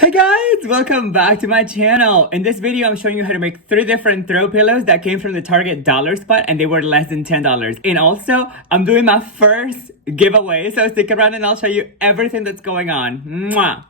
Hey guys, welcome back to my channel. In this video, I'm showing you how to make 3 different throw pillows that came from the Target dollar spot and they were less than $10. And also, I'm doing my first giveaway, so stick around and I'll show you everything that's going on. Mwah!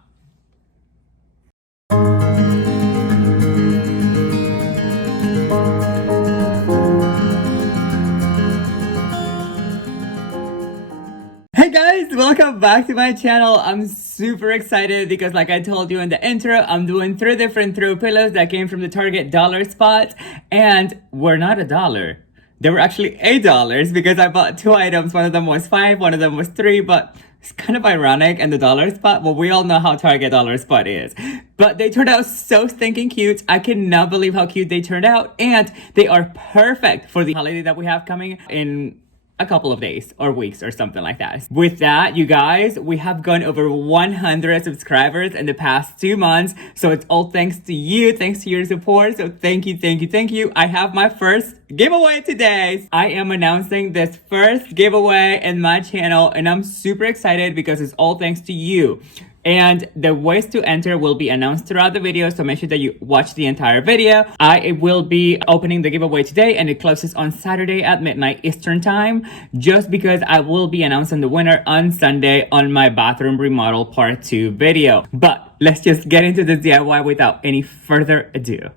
Hey guys, welcome back to my channel. I'm super excited because like I told you in the intro, I'm doing 3 different throw pillows that came from the Target dollar spot and were not $1. They were actually $8 because I bought 2 items. One of them was 5, one of them was 3, but it's kind of ironic in the dollar spot. Well, we all know how Target dollar spot is. But they turned out so stinking cute. I cannot believe how cute they turned out. And they are perfect for the holiday that we have coming in a couple of days or weeks or something like that. With that, you guys, we have gone over 100 subscribers in the past 2 months. So it's all thanks to you, thanks to your support. So thank you, thank you, thank you. I have my first giveaway today. I am announcing this first giveaway in my channel and I'm super excited because it's all thanks to you. And the ways to enter will be announced throughout the video, so make sure that you watch the entire video. I will be opening the giveaway today and it closes on Saturday at midnight Eastern time, just because I will be announcing the winner on Sunday on my bathroom remodel part 2 video. But let's just get into the DIY without any further ado.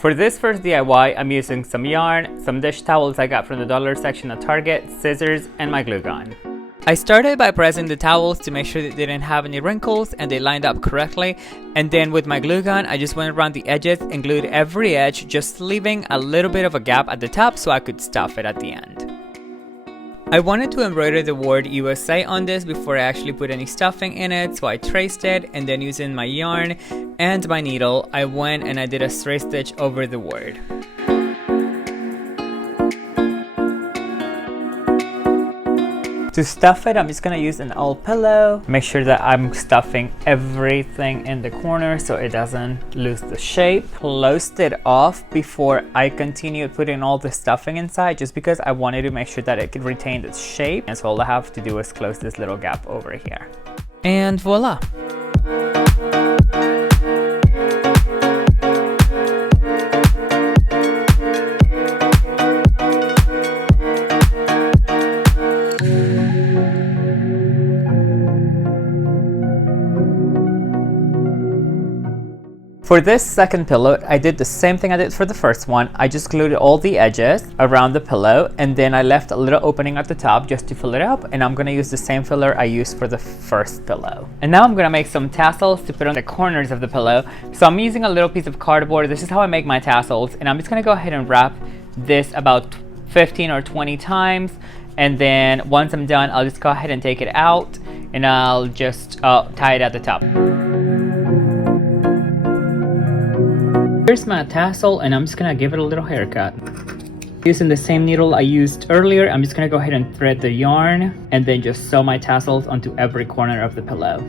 For this first DIY, I'm using some yarn, some dish towels I got from the dollar section at Target, scissors, and my glue gun. I started by pressing the towels to make sure they didn't have any wrinkles and they lined up correctly, and then with my glue gun I just went around the edges and glued every edge, just leaving a little bit of a gap at the top so I could stuff it at the end. I wanted to embroider the word USA on this before I actually put any stuffing in it, so I traced it, and then using my yarn and my needle, I went and I did a straight stitch over the word. To stuff it, I'm just gonna use an old pillow. Make sure that I'm stuffing everything in the corner so it doesn't lose the shape. Closed it off before I continued putting all the stuffing inside, just because I wanted to make sure that it could retain its shape. And so all I have to do is close this little gap over here. And voila! For this second pillow, I did the same thing I did for the first one. I just glued all the edges around the pillow and then I left a little opening at the top just to fill it up, and I'm gonna use the same filler I used for the first pillow. And now I'm gonna make some tassels to put on the corners of the pillow. So I'm using a little piece of cardboard. This is how I make my tassels, and I'm just gonna go ahead and wrap this about 15 or 20 times, and then once I'm done, I'll just go ahead and take it out and I'll just tie it at the top. Here's my tassel and I'm just gonna give it a little haircut. Using the same needle I used earlier, I'm just gonna go ahead and thread the yarn and then just sew my tassels onto every corner of the pillow.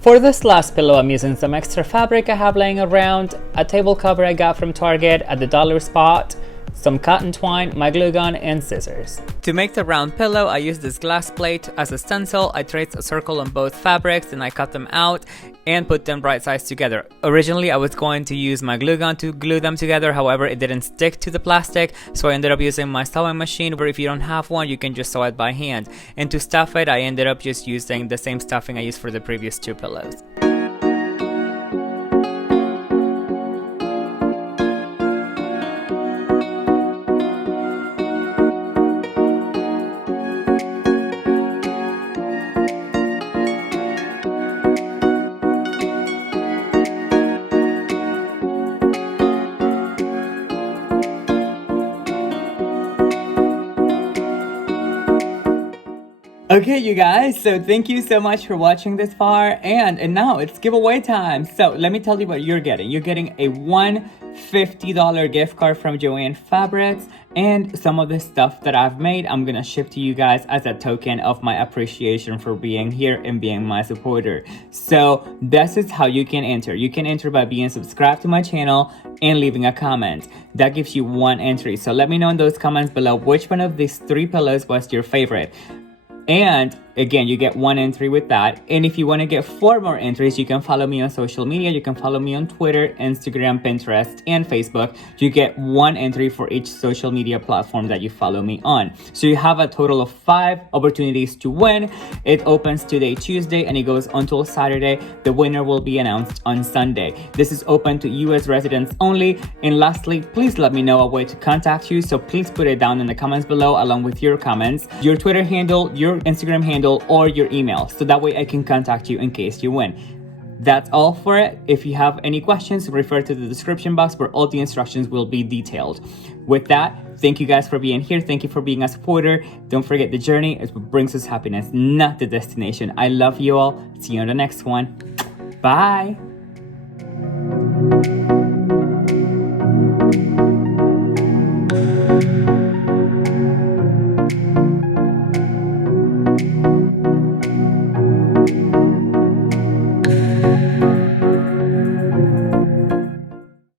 For this last pillow, I'm using some extra fabric I have laying around, a table cover I got from Target at the dollar spot, some cotton twine, my glue gun, and scissors. To make the round pillow, I used this glass plate as a stencil. I traced a circle on both fabrics and I cut them out and put them right sides together. Originally, I was going to use my glue gun to glue them together, however, it didn't stick to the plastic, so I ended up using my sewing machine, where if you don't have one, you can just sew it by hand. And to stuff it, I ended up just using the same stuffing I used for the previous 2 pillows. Okay, you guys, so thank you so much for watching this far, and now it's giveaway time. So let me tell you what you're getting. You're getting a 1 $50 gift card from Joann Fabrics, and some of the stuff that I've made I'm gonna ship to you guys as a token of my appreciation for being here and being my supporter. So this is how you can enter. You can enter by being subscribed to my channel and leaving a comment. That gives you one entry. So let me know in those comments below which one of these 3 pillows was your favorite. And again, you get one entry with that. And if you want to get 4 more entries, you can follow me on social media. You can follow me on Twitter, Instagram, Pinterest, and Facebook. You get 1 entry for each social media platform that you follow me on. So you have a total of 5 opportunities to win. It opens today, Tuesday, and it goes until Saturday. The winner will be announced on Sunday. This is open to US residents only. And lastly, please let me know a way to contact you. So please put it down in the comments below along with your comments, your Twitter handle, your Instagram handle, or your email, so that way I can contact you in case you win. That's all for it. If you have any questions, refer to the description box where all the instructions will be detailed. With that, thank you guys for being here. Thank you for being a supporter. Don't forget, the journey is what brings us happiness, not the destination. I love you all. See you on the next one. Bye.